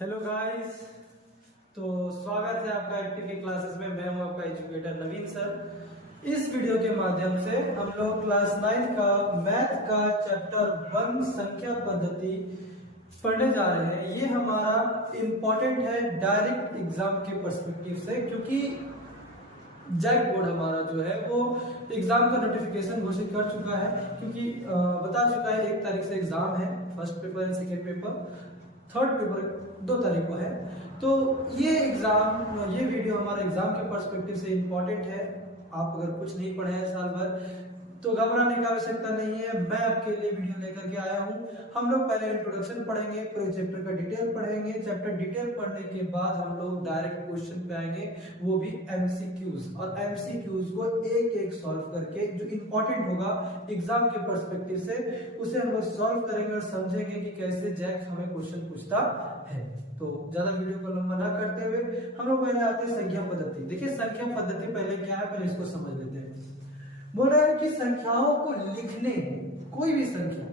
Hello guys. तो स्वागत है आपका एक्टिव की क्लासेस में। मैं हूं आपका एजुकेटर नवीन सर। इस वीडियो के माध्यम से हम लोग क्लास 9 का मैथ का चैप्टर 1 संख्या पद्धति पढ़ने जा रहे हैं। ये हमारा इम्पोर्टेंट है डायरेक्ट एग्जाम के पर्सपेक्टिव से, क्योंकि जैक बोर्ड हमारा जो है वो एग्जाम का नोटिफिकेशन घोषित कर चुका है, क्योंकि बता चुका है 1 तारीख से एग्जाम है। First paper and second paper, third paper 2 तारीख को है। तो ये वीडियो हमारे एग्जाम के पर्सपेक्टिव से इम्पोर्टेंट है। आप अगर कुछ नहीं पढ़े हैं साल भर तो घबराने की आवश्यकता नहीं है। मैं आपके लिए वीडियो लेकर के आया हूं। हम लोग पहले इंट्रोडक्शन पढ़ेंगे, पूरे चैप्टर का डिटेल पढ़ेंगे। चैप्टर डिटेल पढ़ने के बाद हम लोग डायरेक्ट क्वेश्चन पे आएंगे, वो भी एमसीक्यूज। और एमसीक्यूज को एक एक सॉल्व करके जो इंपॉर्टेंट होगा एग्जाम के पर्सपेक्टिव से, उसे हम लोग सॉल्व करेंगे और समझेंगे कि कैसे जैक हमें क्वेश्चन पूछता है। तो ज्यादा वीडियो को लंबा ना करते हुए हम लोग पहले आते हैं संख्या पद्धति। देखिए संख्या पद्धति पहले क्या है, पहले इसको समझ लेते हैं। बोल रहा है कि संख्याओं को लिखने, कोई भी संख्या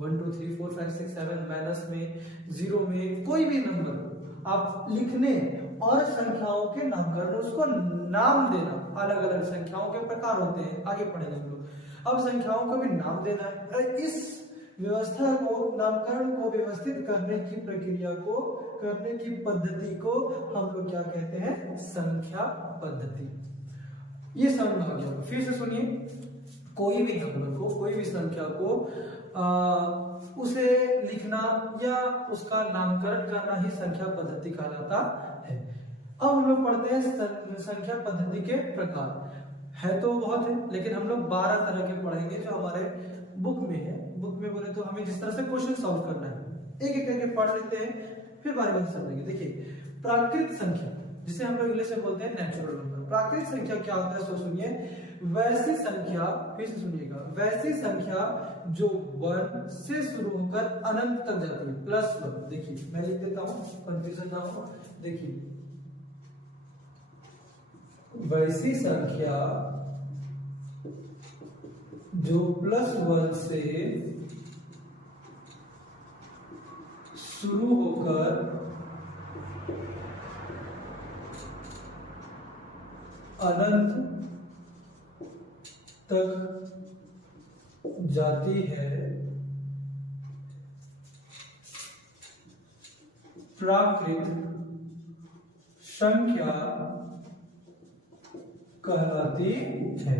1 2 3 4 5 6 7 माइनस में, जीरो में, कोई भी नंबर आप लिखने और संख्याओं के नामकरण, उसको नाम देना। अलग अलग संख्याओं के प्रकार होते हैं, आगे पढ़ेंगे हम लोग। अब संख्याओं को भी नाम देना है। इस व्यवस्था को, नामकरण को व्यवस्थित करने की प्रक्रिया को, करने की पद्धति को हम लोग क्या कहते हैं? संख्या पद्धति। ये समझ में आ गया। फिर से सुनिए, कोई भी नंबर को, कोई भी संख्या को उसे लिखना या उसका नामकरण करना ही संख्या पद्धति कहलाता है। अब हम लोग पढ़ते हैं संख्या पद्धति के प्रकार। है तो बहुत है, लेकिन हम लोग 12 तरह के पढ़ेंगे जो हमारे बुक में है। बुक में बोले तो हमें जिस तरह से क्वेश्चन सॉल्व करना है, एक एक करके पढ़ लेते हैं, फिर बारी बारी समझेंगे। देखिए प्राकृत संख्या, जिसे हम लोग इंग्लिश में बोलते हैं नेचुरल नंबर। प्राकृत संख्या क्या होता है? सो सुनिए, वैसी संख्या, फिर से सुनिएगा, वैसी संख्या जो 1 से शुरू होकर अनंत तक जाती है, +1। देखिए मैं लिख देता हूं, कंफ्यूजन ना हो। देखिए वैसी संख्या जो +1 से शुरू होकर अनंत तक जाती है, प्राकृत संख्या कहलाती है।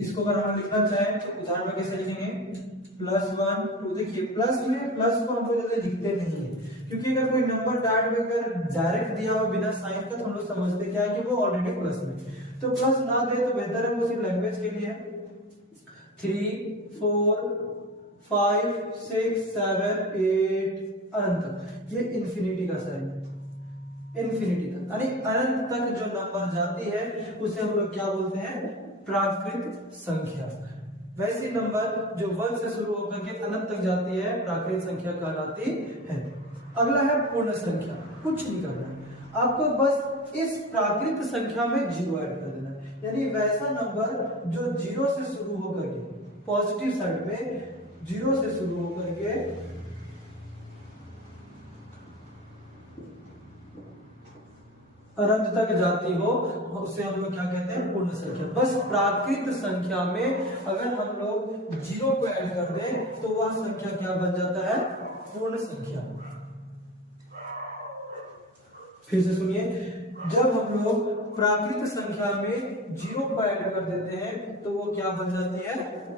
इसको अगर हम लिखना चाहें तो उदाहरण में कैसे लिखेंगे? +1 2। देखिए प्लस में प्लस को हम लोग जल्दी लिखते नहीं है, क्योंकि अगर कोई नंबर डायरेक्ट दिया हो बिना साइन का तो हम लोग समझते क्या है कि वो ऑलरेडी प्लस में। तो प्लस ना दे तो बेहतर है, वो सिर्फ लैंग्वेज के लिए है। 3 4 5 6 7 8 अनंत तक, ये इंफिनिटी का साइन है। इंफिनिटी तक यानी अनंत तक जो नंबर जाती है उसे हम लोग क्या बोलते हैं? प्राकृत संख्या। वैसी नंबर जो 1 से शुरू होकर के अनंत तक जाती है, प्राकृत संख्या कहलाती है। अगला है पूर्ण संख्या। कुछ नहीं करना है आपको, बस इस प्राकृत संख्या में 0 ऐड कर देना है। यानी वैसा नंबर जो 0 से शुरू होकर के, पॉजिटिव साइड में 0 से शुरू होकर के अनंत तक जाती हो, उसे हम लोग क्या कहते हैं? पूर्ण संख्या। बस प्राकृत संख्या में अगर हम लोग 0 को ऐड कर दें तो वह संख्या क्या बन जाता है? पूर्ण संख्या। फिर से सुनिए, जब हम लोग प्राकृत संख्या में 0 को ऐड कर देते हैं तो वो क्या बन जाती है?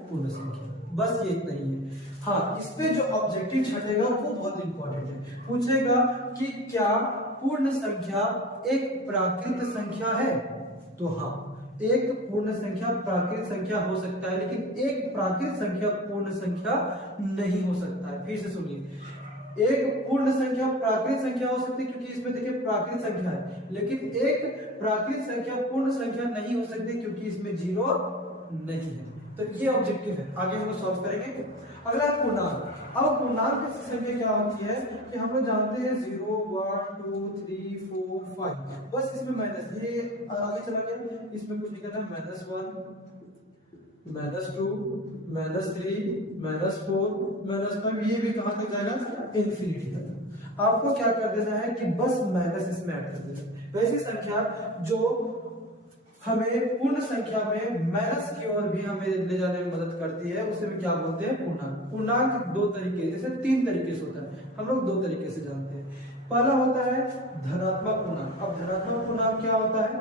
पूर्ण संख्या। बस ये इतना ही है। हाँ, इस पे जो ऑब्जेक्टिव छटेगा वो बहुत इंपॉर्टेंट है। पूछेगा कि क्या पूर्ण संख्या एक प्राकृत संख्या है? तो हाँ, एक पूर्ण संख्या प्राकृत संख्या हो सकता है, लेकिन एक प्राकृत संख्या पूर्ण संख्या नहीं हो सकता है। फिर से सुनिए, एक पूर्ण संख्या प्राकृत संख्या हो सकती है, क्योंकि इसमें देखिए प्राकृत संख्या है, लेकिन एक प्राकृत संख्या पूर्ण संख्या नहीं हो सकती क्योंकि इसमें 0 नहीं है। तो ये ऑब्जेक्टिव है, आगे हम लोग सॉल्व करेंगे। अगला पूर्णांक। अब पूर्णांक की संख्या क्या होती है कि हम लोग जानते हैं 0 1 2 3 4 5। बस इसमें माइनस, ये आगे चला गया, इसमें कुछ नहीं करना। -1 -2 -3 -4 -5, ये भी कहां तक जाएगा? इंफिनिटी तक। आपको क्या कर देना है कि बस माइनस इसमें ऐड कर देना है। वैसी संख्या जो हमें पूर्ण संख्या में माइनस की ओर भी हमें ले जाने में मदद करती है, उसे भी क्या बोलते हैं, पूर्णांक। पूर्णांक दो तरीके, जैसे तीन तरीके से होता है, हम लोग दो तरीके से जानते हैं। पहला होता है धनात्मक पूर्णांक। अब धनात्मक पूर्णांक क्या होता है,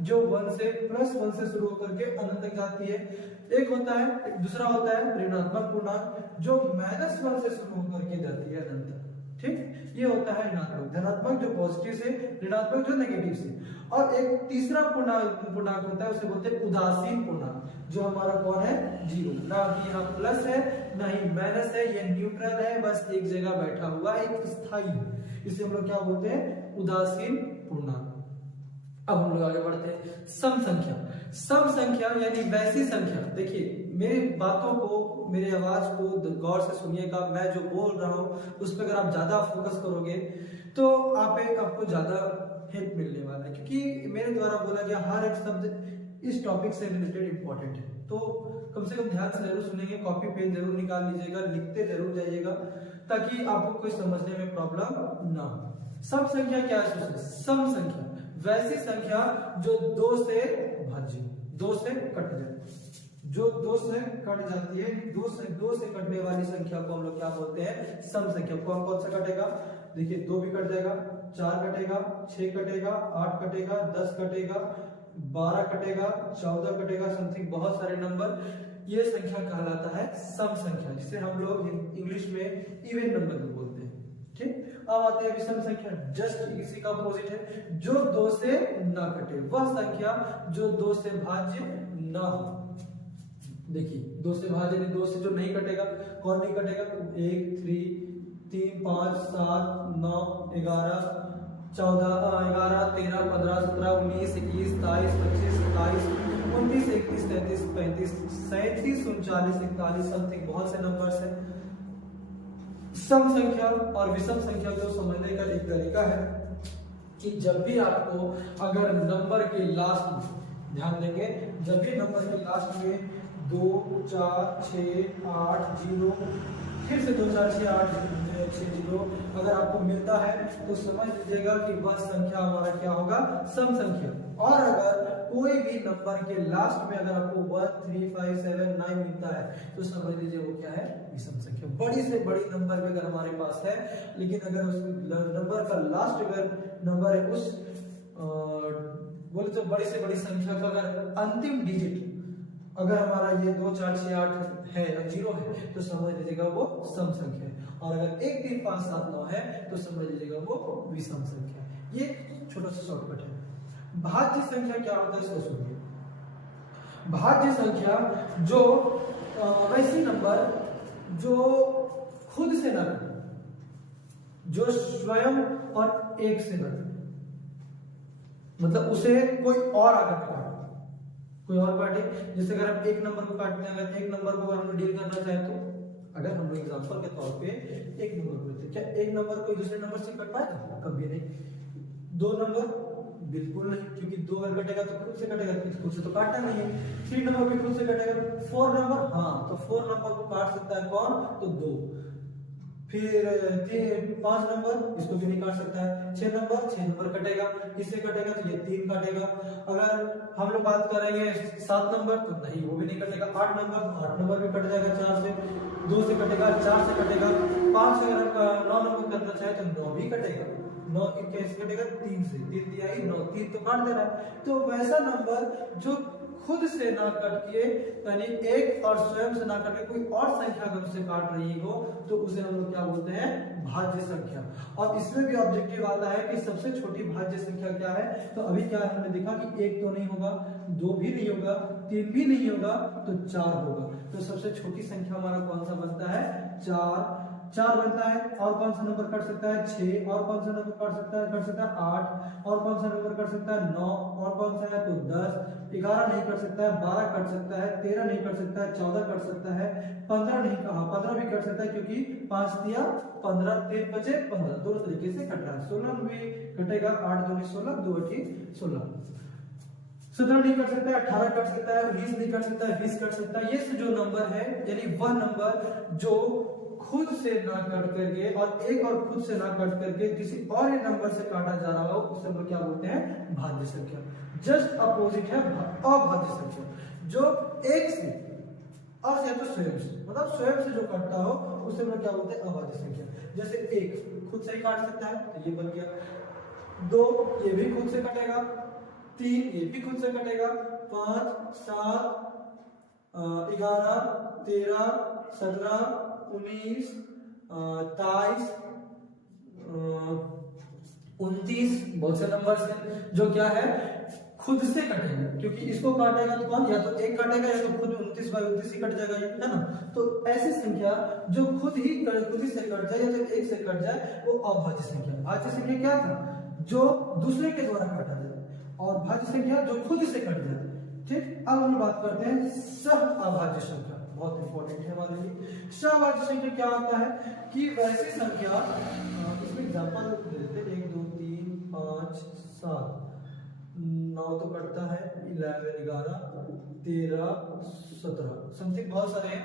जो +1 से शुरू होकर के अनंत तक जाती है। एक होता है, दूसरा होता है ऋणात्मक पूर्णांक, जो -1 से शुरू होकर के जाती है अनंत तक। ठीक, ये होता है ऋणात्मक। धनात्मक जो पॉजिटिव से, ऋणात्मक जो नेगेटिव से। और एक तीसरा पूर्णांक होता है, उसे बोलते हैं उदासीन पूर्णांक, जो हमारा कौन है, 0। ना कि यहाँ प्लस है ना ही माइनस है, ये न्यूट्रल है, बस एक जगह बैठा हुआ है, एक स्थायी। इसे हम लोग क्या बोलते हैं, उदासीन पूर्णांक। अब हम लोग आगे बढ़ते हैं, सम संख्या। सम संख्या यानी वैसी संख्या, देखिए मेरी बातों को, मेरी आवाज को गौर से सुनिएगा। मैं जो बोल रहा हूँ उस पर अगर आप ज्यादा फोकस करोगे तो आपको ज्यादा हेल्प मिलने वाला है, क्योंकि मेरे द्वारा बोला गया हर एक शब्द इस टॉपिक से रिलेटेड इंपॉर्टेंट है। तो कम से कम ध्यान से जरूर सुनेंगे, कॉपी पेन जरूर निकाल लीजिएगा, लिखते जरूर जाइएगा, ताकि आपको कोई समझने में प्रॉब्लम ना हो। सम संख्या क्या है, सम संख्या वैसी संख्या जो 2 से भाज्य, 2 से कट जाए, जो 2 से कट जाती है, 2 से कटने वाली संख्या को हम लोग क्या बोलते हैं, सम संख्या। कौन कौन सा कटेगा, देखिए 2 भी कट जाएगा, 4 कटेगा, 6 कटेगा, 8 कटेगा, 10 कटेगा, 12 कटेगा, 14 कटेगा, समथिंग बहुत सारे नंबर। ये संख्या कहलाता है सम संख्या, जिसे हम लोग इंग्लिश में इवन नंबर भी बोलते हैं। ठीक, अब आते हैं विषम संख्या। जस्ट इसी का अपोजिट है, जो 2 से ना कटे, वह संख्या जो 2 से भाज्य ना हो। देखिए 2 से भाज्य नहीं, 2 से जो नहीं कटेगा, कौन नहीं कटेगा, 1 3 5 7 9 11 14 11 13 15 17 19 21 22 25 27 29 31 33 35 37 39 41 समथिंग बहुत से नंबर्स हैं। सम संख्या और विषम संख्या को समझने का एक तरीका है कि जब भी आपको अगर नंबर के लास्ट में, ध्यान देंगे, जब भी नंबर के लास्ट में 2 4 6 8 0, फिर से 2 4 6 8 6 0 अगर आपको मिलता है तो समझ लीजिएगा कि वह संख्या हमारा क्या होगा, सम संख्या। और अगर कोई भी नंबर के लास्ट में अगर आपको 1 3 5 7 9 मिलता है तो समझ लीजिए वो क्या है, विषम संख्या। बड़ी से बड़ी नंबर भी अगर हमारे पास है, लेकिन अगर उस नंबर का लास्ट अगर नंबर है, उस बोले तो बड़ी से बड़ी संख्या का अगर अंतिम डिजिट अगर हमारा ये 2 4 6 8 है, 0 है, तो समझ लीजिएगा वो सम संख्या है। और अगर 1 3 5 7 9 है तो समझ लीजिएगा वो विषम संख्या है। ये छोटा सा शॉर्टकट है। भाज्य संख्या क्या होता है, इसको सुनिए। भाज्य संख्या जो वैसी नंबर जो खुद से न कटे, जो स्वयं और एक से न कटे, मतलब उसे कोई और आकर काटे, कोई और काटे। जैसे अगर हम एक नंबर को काटते हैं, अगर एक नंबर को अगर हम डील करना चाहे तो अगर हम एग्जांपल के तौर पे एक नंबर को लेते हैं, क्या एक नंबर कोई दूसरे नंबर से कट पाएगा, कभी नहीं। 2 नंबर बिल्कुल नहीं, क्योंकि 2 अगर कटेगा तो खुद से कटेगा, खुद से तो काटना नहीं है। 3 नंबर भी खुद से कटेगा। 4 नंबर, हाँ तो 4 नंबर को काट सकता है कौन, तो 2। फिर 5 नंबर, इसको भी नहीं काट सकता है। 6 नंबर कटेगा, किससे कटेगा, तो ये 3 काटेगा। अगर हम लोग बात करेंगे 7 नंबर, तो नहीं, वो भी नहीं कटेगा। 8 नंबर भी कट जाएगा, 4 से, 2 से कटेगा, 4 से कटेगा। 5 से अगर 9 नंबर करना चाहे तो 9 भी कटेगा। 9 कैसे कटेगा, 3 से, 3 दिया ही 9, 3 तो काट देना है। तो वैसा नंबर जो खुद से ना कट के, यानी एक और स्वयं से ना कट के कोई और संख्या अगर उसे काट रही हो तो उसे हम लोग क्या बोलते हैं, भाज्य संख्या। और इसमें भी ऑब्जेक्टिव आता है कि सबसे छोटी भाज्य संख्या क्या है। तो अभी क्या हमने देखा कि 1 तो नहीं होगा, 2 भी नहीं होगा, 3 भी नहीं होगा, तो 4 होगा। तो सबसे छोटी संख्या हमारा कौन सा बनता है, 4 बनता है। और कौन सा नंबर कट सकता है, 6। और कौन सा नंबर कट सकता है 8। और कौन सा नंबर कट सकता है 9। और कौन सा है तो 10। 11 नहीं कट सकता है, 12 कट सकता है, 13 नहीं कट सकता है, 14 कट सकता है, 15 नहीं कहा, 15 भी कट सकता है, क्योंकि 5 दिया 15, 3 बचे 15, दोनों तरीके से कट रहा है। 16 भी कटेगा, 8 दूनी 16, 2 8 16। 17 नहीं कट सकता है, 18 कट सकता है, 19 नहीं कट सकता है, 20 कट सकता है। ये जो नंबर है, यानी वह नंबर जो खुद से ना कट करके और एक और खुद से ना कट करके किसी और नंबर से काटा जा रहा हो उसे हम लोग क्या बोलते हैं, भाज्य संख्या। जस्ट अपोजिट है अभाज्य संख्या, जो एक से और या तो स्वयं से, मतलब स्वयं से जो कटता हो उसे हम लोग क्या बोलते हैं, अभाज्य संख्या। जैसे एक खुद से ही काट सकता है तो ये बन गया, 2 ये भी खुद से कटेगा, 3 ये भी खुद से कटेगा, 5 7 11 13 17 19 23 29 बहुत से नंबर है जो क्या है, खुद से कटेगा, क्योंकि इसको काटेगा तो कौन, या तो एक काटेगा या तो खुद 29/29 ही कट जाएगा, है ना। तो ऐसी संख्या जो खुद ही से कट जाए या तो एक से कट जाए वो अभाज्य संख्या। भाज्य संख्या क्या था, जो दूसरे के द्वारा काटा जाए, और भाज्य संख्या जो खुद से कट जाए। ठीक, अब हम बात करते हैं सह अभाज्य संख्या, बहुत इंपॉर्टेंट है हमारे लिए। सहभाज्य संख्या क्या होता है कि वैसी संख्या, इसमें एग्जांपल देते हैं, 1 2 3 5 7 9 तो कटता है, 11 11 13 17 समथिंग बहुत सारे हैं।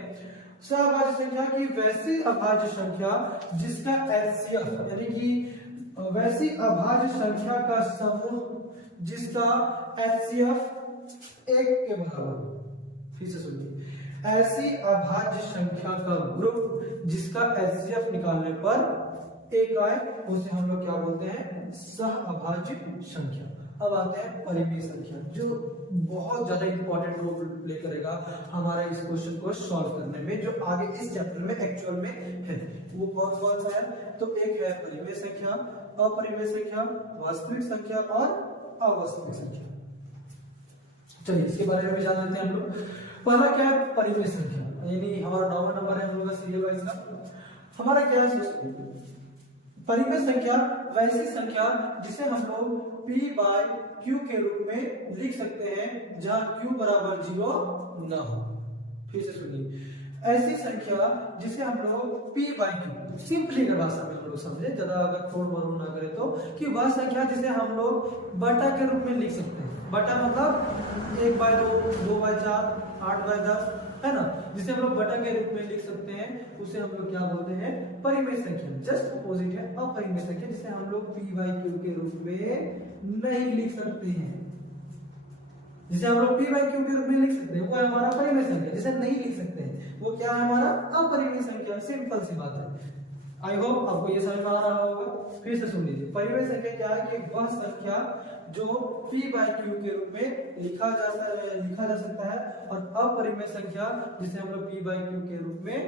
सहभाज्य संख्या की वैसी अभाज्य संख्या जिसका एलसीएम यानी कि वैसी अभाज्य संख्या का समूह जिसका एचसीएफ 1 के बराबर। फिर से सुनिए, ऐसी अभाज्य संख्या का ग्रुप जिसका एचसीएफ निकालने पर 1 आए उसे हम लोग क्या बोलते हैं, सह अभाज्य संख्या। अब आते हैं परिमेय संख्या, जो बहुत ज्यादा इंपॉर्टेंट रोल प्ले करेगा हमारा इस क्वेश्चन को सॉल्व करने में, जो आगे इस चैप्टर में एक्चुअल में है। वो कौन कौन सा है, तो एक है परिमेय संख्या, अपरिमेय संख्या, वास्तविक संख्या और अवास्तविक संख्या। चलिए इसके बारे में भी जान लेते हैं हम लोग। पहला क्या है, परिमेय संख्या, यानी हमारा 9वां नंबर है हम लोग का सीरियल वाइज का। हमारा क्या है, परिमेय संख्या वैसी संख्या जिसे हम लोग p/q के रूप में लिख सकते हैं जहां q बराबर 0 ना हो। फिर से सुनिए, ऐसी संख्या जिसे हम लोग p/q, सिंपली अगर भाषा में हम लोग समझे, ज्यादा अगर थोड़ा बड़ू ना करे तो, कि वह संख्या जिसे हम लोग बटा के रूप में लिख सकते हैं। बटा मतलब 1/2 2/4 8/10, है ना, जिसे हम लोग बटा के रूप में लिख सकते हैं, उसे हम लोग क्या बोलते हैं, परिमेय संख्या। जस्ट अपोजिट है अपरिमेय संख्या, जिसे हम लोग p/q के रूप में नहीं लिख सकते हैं। जिसे हम लोग p/q के रूप में लिख सकते हैं वो है हमारा परिमेय संख्या, जिसे नहीं लिख सकते हैं वो क्या है, हमारा अपरिमेय संख्या। सिंपल सी बात है, आई होप आपको ये समझ में आ रहा होगा। फिर से सुन लीजिए, परिमेय संख्या क्या है कि वह संख्या जो p/q के रूप में लिखा जा सकता है, और अपरिमेय संख्या जिसे हम लोग p/q के रूप में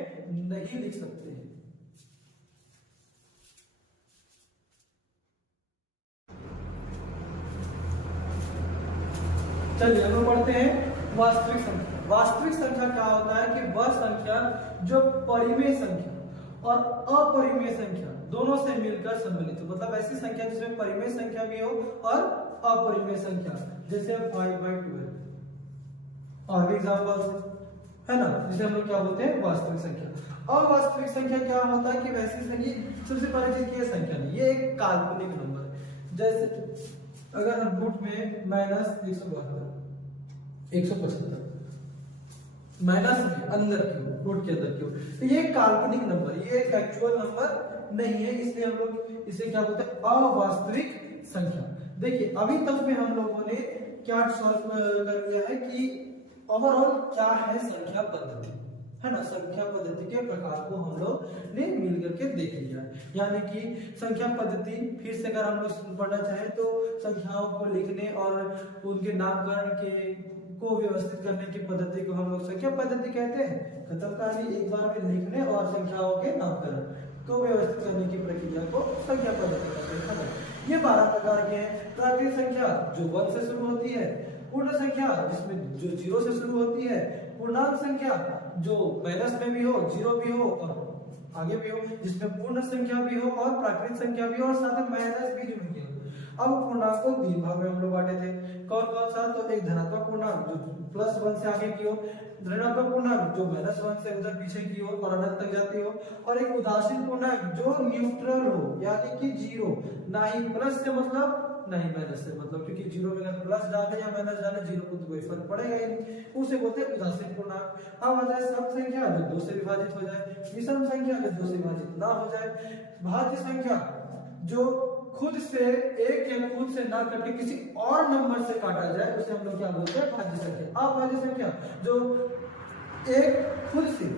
नहीं लिख सकते हैं। चलिए हम लोग पढ़ते हैं वास्तविक संख्या। वास्तविक संख्या क्या होता है कि वह संख्या जो परिमेय संख्या और अपरिमेय संख्या दोनों से मिलकर सम्मिलित हो, मतलब ऐसी संख्या जिसमें परिमेय संख्या भी हो और अपरिमेय संख्या, जैसे 5/12 और भी एग्जांपल्स है ना, जिसे हम लोग क्या बोलते हैं, वास्तविक संख्या। अवास्तविक संख्या क्या होता है कि वैसी संख्या, सबसे पहले चीज ये संख्या नहीं, ये एक काल्पनिक नंबर है। जैसे अगर हम रूट में -172 175 माइनस में अंदर क्यों, रूट के अंदर क्यों, तो ये काल्पनिक नंबर, ये एक एक्चुअल नंबर नहीं है, इसलिए हम लोग इसे क्या बोलते हैं, अवास्तविक संख्या। देखिए अभी तक में हम लोगों ने क्या सॉल्व कर लिया है कि ओवरऑल क्या है संख्या पद्धति, है ना। संख्या पद्धति के प्रकार को हम लोग ने मिल करके देख लिया है, यानी कि संख्या पद्धति फिर से अगर हम लोग पढ़ना चाहें तो संख्याओं को लिखने और उनके नामकरण के को व्यवस्थित करने की पद्धति को हम लोग संख्या पद्धति कहते हैं। खत्म कहानी, एक बार में लिखने और संख्याओं के नामकरण को व्यवस्थित करने की प्रक्रिया को संख्या पद्धति कहते हैं। ये 12 प्रकार के हैं। प्राकृतिक संख्या जो 1 से शुरू होती है, पूर्ण संख्या जिसमें जो 0 से शुरू होती है, पूर्णांक संख्या जो माइनस में भी हो, 0 भी हो और आगे भी हो, जिसमें पूर्ण संख्या भी हो और प्राकृतिक संख्या भी हो और साथ में माइनस भी जुड़ गया। अब पूर्णांक को 3 भाग में हम लोग बांटे थे, कौन कौन सा, तो एक धनात्मक पूर्णांक जो +1 से आगे की हो, ऋणात्मक पूर्णांक जो -1 से उधर पीछे की हो और अनंत तक जाती हो, और एक उदासीन पूर्णांक जो न्यूट्रल हो यानी कि 0, ना ही प्लस से मतलब नहीं माइनस से मतलब, क्योंकि जीरो में अगर प्लस डाले या माइनस डाले जीरो को तो कोई फर्क पड़ेगा ही नहीं, उसे बोलते हैं उदासीन पूर्णांक। अब आ जाए सम संख्या जो 2 से विभाजित हो जाए, विषम संख्या जो 2 से विभाजित ना हो जाए, भाज्य संख्या जो खुद से एक या खुद से ना करके किसी और नंबर से काटा जाए उसे हम लोग क्या बोलते हैं, भाज्य संख्या। अभाज्य संख्या जो एक खुद से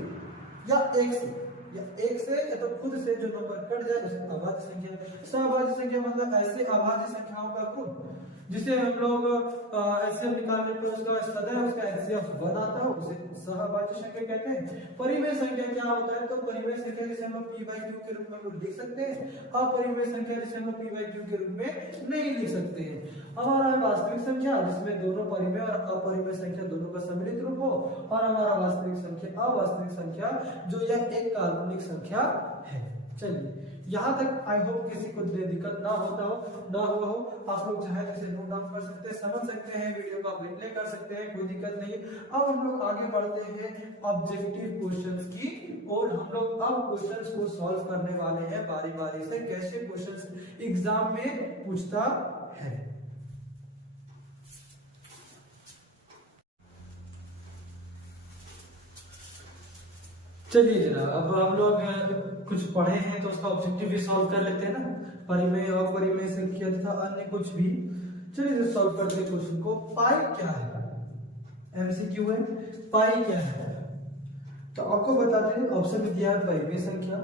या एक से या तो खुद से जो नंबर कट जाए उसे अभाज्य संख्या। सहभाज्य संख्या मतलब ऐसे अभाज्य संख्याओं का गुण जिसे हम लोग एचसीएफ निकालने पर उसका सदैव उसका एचसीएफ 1 आता है, उसे सहभाज्य संख्या कहते हैं। परिमेय संख्या क्या होता है, तो परिमेय संख्या जिसे हम लोग p/q के रूप में लिख सकते हैं, अपरिमेय संख्या जिसे हम लोग p/q के रूप में नहीं लिख सकते हैं। हमारा वास्तविक संख्या जिसमें दोनों परिमेय और अपरिमेय संख्या दोनों का सम्मिलित रूप हो, और हमारा वास्तविक संख्या अवास्तविक संख्या जो यह एक काल्पनिक संख्या है। चलिए यहाँ तक आई होप किसी को दिक्कत ना हुआ हो। आप लोग चाहे इसे नोट डाउन कर सकते हैं, समझ सकते हैं, वीडियो को आप रिप्ले कर सकते हैं, कोई दिक्कत नहीं। अब हम लोग आगे बढ़ते हैं ऑब्जेक्टिव क्वेश्चंस की और हम लोग अब क्वेश्चंस को सॉल्व करने वाले हैं बारी बारी से, कैसे क्वेश्चंस एग्जाम में पूछता है। चलिए जनाब, अब हम लोग कुछ पढ़े हैं तो उसका ऑब्जेक्टिव भी सॉल्व कर लेते हैं ना, परिमेय अपरिमेय संख्या तथा अन्य कुछ भी। चलिए सॉल्व करते हैं क्वेश्चन को। पाई क्या है, एमसीक्यू है, पाई क्या है? तो आपको बताते हैं, ऑप्शन में दिया है परिमेय संख्या,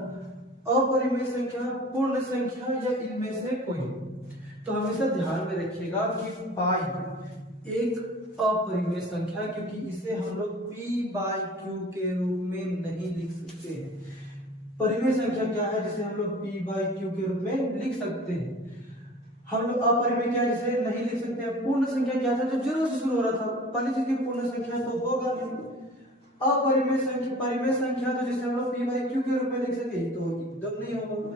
अपरिमेय संख्या, पूर्ण संख्या या इनमें से कोई। तो हमेशा ध्यान में रखिएगा कि पाई एक अपरिमेय संख्या, क्योंकि इसे हम लोग p/q के रूप में नहीं लिख सकते हैं। परिमेय संख्या क्या है जिसे हम लोग p/q के रूप में लिख सकते हैं। हम लोग अपरिमेय क्या जिसे नहीं लिख सकते हैं। पूर्ण संख्या क्या था, जो 0 से शुरू हो रहा था, पहली चीज की पूर्ण संख्या तो होगा नहीं। अपरिमेय संख्या, परिमेय संख्या तो जिसे हम लोग p/q के रूप में लिख सके तो एकदम नहीं होगा,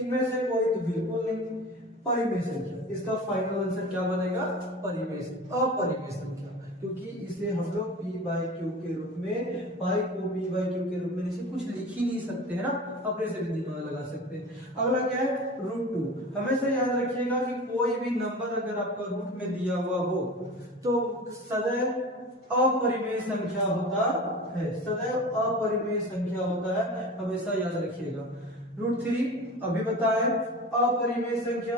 इनमें से कोई तो बिल्कुल नहीं। परिमेय संख्या, इसका फाइनल आंसर क्या बनेगा, परिमेय अपरिमेय संख्या, क्योंकि इसे हम लोग p/q के रूप में, पाई को p/q के रूप में इसे कुछ लिख ही नहीं सकते हैं ना, अपने से भी दिमाग लगा सकते हैं। अगला क्या है, √2। हमेशा याद रखिएगा कि कोई भी नंबर अगर आपका रूट में दिया हुआ हो तो सदैव अपरिमेय संख्या होता है, सदैव अपरिमेय संख्या होता है, हमेशा याद रखिएगा। √3 अभी बताया अपरिमेय संख्या,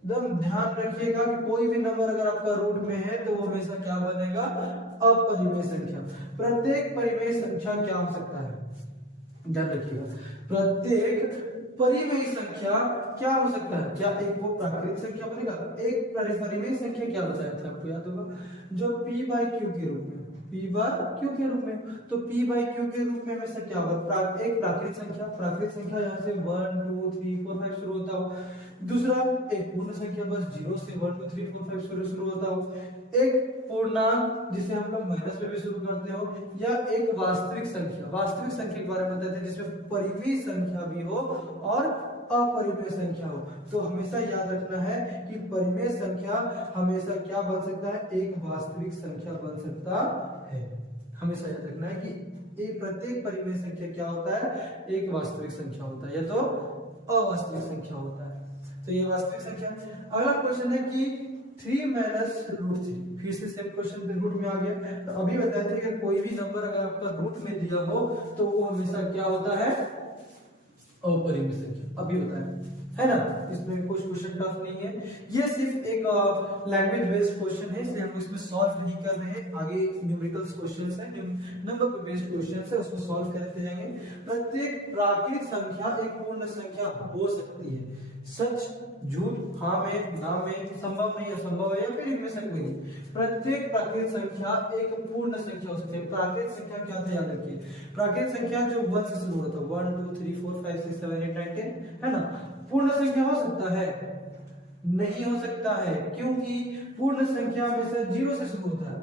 एकदम ध्यान रखिएगा कि कोई भी नंबर अगर आपका रूट में है तो वो हमेशा क्या बनेगा, अपरिमेय संख्या। प्रत्येक परिमेय संख्या क्या हो सकता है, ध्यान रखिएगा, प्रत्येक परिमेय संख्या क्या हो सकता है, क्या एक वो प्राकृतिक संख्या बनेगा। एक परिमेय संख्या क्या बताया था आपको याद होगा, जो p/q के रूप में, p/q के रूप में, तो p/q के रूप में हमेशा क्या होगा, एक प्राकृतिक संख्या, प्राकृतिक संख्या यहाँ से 1 2 3 4 5 शुरू होता हो। दूसरा एक पूर्ण संख्या, बस 0 से 1 2 3 4 5 शुरू होता हो। एक पूर्णांक जिसे हम लोग माइनस में भी शुरू करते हो, या एक वास्तविक संख्या, वास्तविक संख्या के बारे में बताते हैं जिसमें परिमेय संख्या भी हो और अपरिमेय संख्या हो। तो हमेशा याद रखना है कि परिमेय संख्या हमेशा क्या बन सकता है, एक वास्तविक संख्या बन सकता है। हमेशा याद रखना है कि एक प्रत्येक परिमेय संख्या क्या होता है, एक वास्तविक संख्या होता है या तो अवास्तविक संख्या होता है। तो ये वास्तविक संख्या। अगला क्वेश्चन है कि 3 - √3, फिर से सेम क्वेश्चन पे रूट में आ गया। तो अभी बताए थे कि कोई भी नंबर अगर आपका रूट में दिया हो तो वो हमेशा क्या होता है, अपरिमेय संख्या। अभी बताया है ना, इसमें कुछ क्वेश्चन टफ नहीं है, ये सिर्फ एक लैंग्वेज बेस्ड क्वेश्चन है, इसलिए हम इसमें सॉल्व नहीं कर रहे हैं। आगे न्यूमेरिकल्स क्वेश्चंस हैं, नंबर पे बेस्ड क्वेश्चंस है, उसको सॉल्व करते जाएंगे। प्रत्येक प्राकृतिक संख्या एक पूर्ण संख्या हो सकती है, सच झूठ, हाँ में ना में, संभव नहीं असंभव है, या फिर इनमें से कोई नहीं। प्रत्येक प्राकृतिक संख्या एक पूर्ण संख्या हो सकती है। प्राकृतिक संख्या क्या था याद रखिए, प्राकृतिक संख्या जो 1 से शुरू होता है, 1 2 3 4 5 6 7 8 9 10 है ना। पूर्ण संख्या हो सकता है, नहीं हो सकता है, क्योंकि पूर्ण संख्या हमेशा 0 से शुरू होता है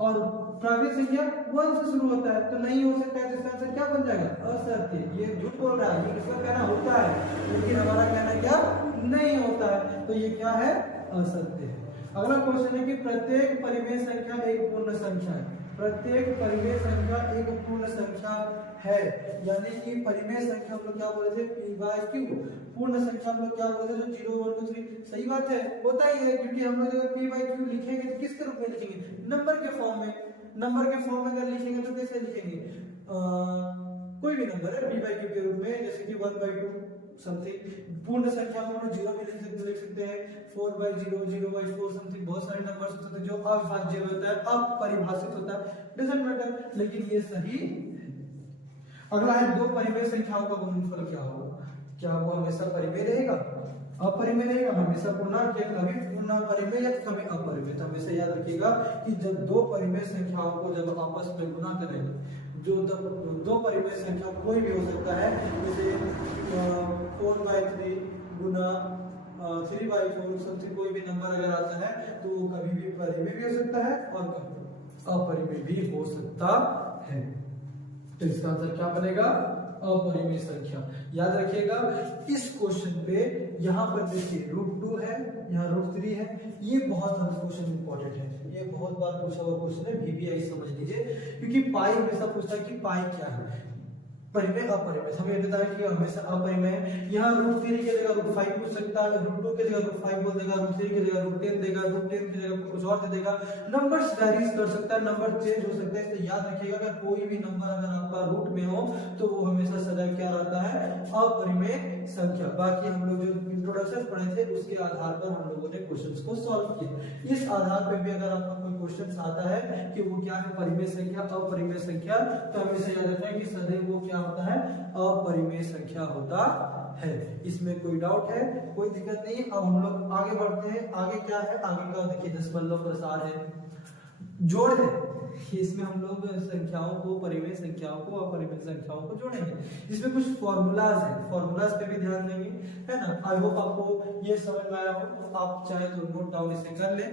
और प्राकृतिक संख्या 1 से शुरू होता है, तो नहीं हो सकता है। तो इसका आंसर क्या बन जाएगा, असत्य। ये झूठ बोल रहा है, ये किसका कहना होता है, लेकिन हमारा कहना क्या नहीं होता है, तो ये क्या है, असत्य है। अगला क्वेश्चन है कि प्रत्येक परिमेय संख्या एक पूर्ण संख्या है। प्रत्येक परिमेय संख्या एक पूर्ण संख्या है। यानी कि परिमेय संख्या हम लोग क्या बोले थे, p बाय क्यू। पूर्ण संख्या हम लोग क्या बोले थे, जो 0 1 2 3। सही बात है, होता ही है, क्योंकि हम लोग अगर p बाय क्यू लिखेंगे तो किसके रूप में लिखेंगे, नंबर के फॉर्म में। नंबर के फॉर्म में अगर लिखेंगे तो कैसे लिखेंगे, कोई भी नंबर है p बाय क्यू के रूप में, जैसे कि 1 बाय 2 समथिंग। पूर्ण संख्या में हम लोग 0 भी लिख सकते हैं, 4 बाय 0, 0 बाय 4 समथिंग। बहुत सारे नंबर्स होते हैं जो अविभाज्य होता है, अपरिभाषित होता है, डजंट मैटर, लेकिन ये सही है। अगला है दो परिमेय संख्याओं का गुणनफल क्या होगा। क्या वो हमेशा परिमेय रहेगा, अपरिमेय रहेगा, हमेशा पूर्णांक या कभी पूर्ण परिमेय या कभी अपरिमेय। तो हमेशा याद रखिएगा कि जब दो परिमेय संख्याओं को जब आपस में गुणा करेंगे, जो दो परिमेय संख्या कोई भी हो सकता है, जैसे 4 बाय 3 गुना 3 बाय 4 समथिंग, कोई भी नंबर अगर आता है तो वो कभी भी परिमेय भी हो सकता है और कभी अपरिमेय भी हो सकता है। तो इसका आंसर क्या बनेगा, अपरिमेय संख्या। याद रखिएगा इस क्वेश्चन पे यहाँ पर देखिए √2 है, यहाँ √3 है। ये बहुत हम क्वेश्चन इंपॉर्टेंट है, ये बहुत बार पूछा हुआ क्वेश्चन है, VBI समझ लीजिए, क्योंकि पाई हमेशा पूछता है कि पाई क्या है, परिमेय अपरिमेय। हमें ये बताया कि हमेशा अपरिमेय है। यहाँ √3 की जगह √5 पूछ सकता है, √2 की जगह √5 बोल देगा, √3 की जगह √10 देगा, √10 की जगह कुछ और दे देगा। नंबर्स वेरीज कर सकता है, नंबर चेंज हो सकता है। इसलिए याद रखिएगा अगर कोई भी नंबर अगर आपका रूट में हो तो वो हमेशा सदैव क्या रहता है, अपरिमेय संख्या। बाकी हम लोग जो इंट्रोडक्शन पढ़े थे उसके आधार पर हम लोगों ने क्वेश्चंस को सॉल्व किया। इस आधार पर भी अगर आपका कोई क्वेश्चन आता है कि वो क्या है, परिमेय संख्या, अपरिमेय संख्या, तो हमेशा याद रखना है कि सदैव वो क्या होता है, अपरिमेय संख्या होता है। इसमें कोई डाउट है, कोई दिक्कत नहीं। अब हम लोग आगे बढ़ते हैं। आगे क्या है, आगे का देखिए दशमलव प्रसार है, जोड़ है। इसमें हम लोग संख्याओं को, परिमेय संख्याओं को अपरिमेय संख्याओं को जोड़ेंगे। इसमें कुछ फॉर्मूलाज है, फॉर्मूलाज पे भी ध्यान देंगे, है ना। आई होप आपको ये समझ में आया हो। आप चाहे तो नोट डाउन इसे कर ले।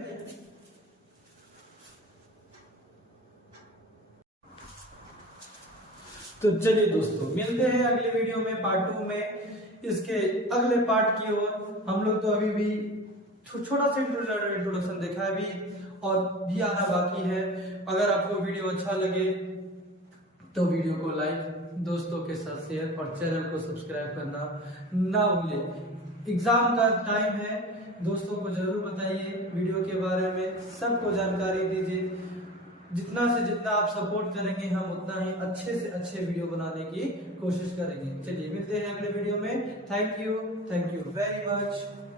तो चलिए दोस्तों, मिलते हैं अगले वीडियो में, पार्ट 2 में। इसके अगले पार्ट की ओर हम लोग तो अभी भी छोटा सा इंट्रोडक्शन देखा है अभी, और भी आना बाकी है। अगर आपको वीडियो अच्छा लगे तो वीडियो को लाइक, दोस्तों के साथ शेयर और चैनल को सब्सक्राइब करना ना भूलें। एग्जाम का टाइम है, दोस्तों को जरूर बताइए वीडियो के बारे में, सबको जानकारी दीजिए। जितना से जितना आप सपोर्ट करेंगे हम उतना ही अच्छे से अच्छे वीडियो बनाने की कोशिश करेंगे। चलिए मिलते हैं अगले वीडियो में। Thank you very much.